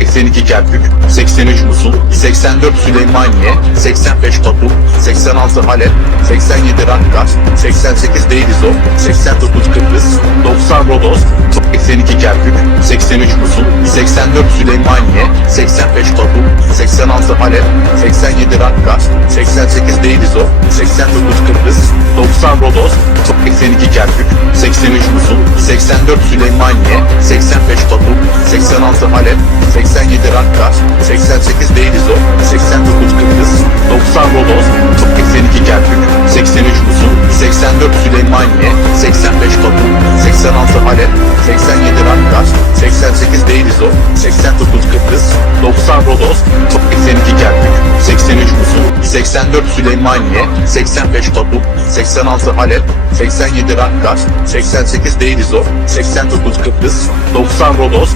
82 Kerkük, 83 Musul, 84 Süleymaniye, 85 Tatuk, 86 Halep, 87 Rakkar, 88 Deirizo, 89 Kıbrıs, 90 Rodos, 82 Kerkük, 83 Musul, 84 Süleymaniye, 85 Tatuk, 86 Halep, 87 Rakkar, 88 Deirizo, 89 Kıbrıs, 90 Rodos, 82 Kerkük, 83 Musul, 84 Süleymaniye, 85 Tatuk, 86 Halep, 87 Rakkar, 88 Deirizo, 89 Kıbrıs, 90 Rodos, 82 Kerkük, 83 Musul, 84 Süleymaniye, 85 Tatuk, 86 Halep, 87 Rakkar, 88 Deirizo, 89 Kıbrıs, 90 Rodos, 82 Kerkük, 83 Musul, 84 Süleymaniye, 85 Tatuk, 86 Halep, 87 Rakkar, 88 Deirizo, 89 Kıbrıs, 90 Rodos,